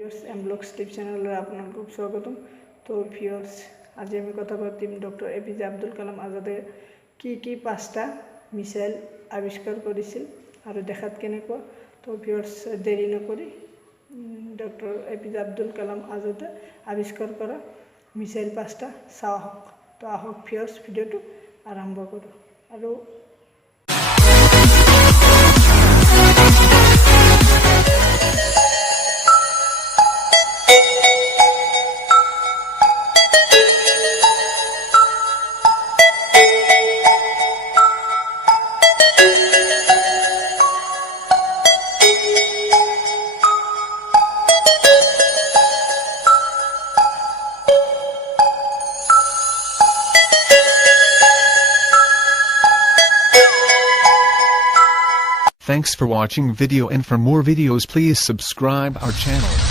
Viewers blog steep চ্যানেলে আপনাদের খুব স্বাগতম। তো ভিউয়ার্স, আজি আমি কথা পাতিম ডক্টর এপিজে আব্দুল কালাম আজাদে কি পাঁচটা মিসাইল আবিষ্কার করেছিল আর দেখাত কেনেকুৱা। তো ভিউয়াৰ্স, দেৰি নকৰি ডক্টৰ এপিজে আব্দুল কালাম আজাদে আবিষ্কাৰ কৰা মিসাইল পাঁচটা চাওঁ আহক। তো আহক ভিউয়াৰ্স, ভিডিঅ'টো আৰম্ভ কৰোঁ। আৰু Thanks for watching video, and for more videos please subscribe our channel.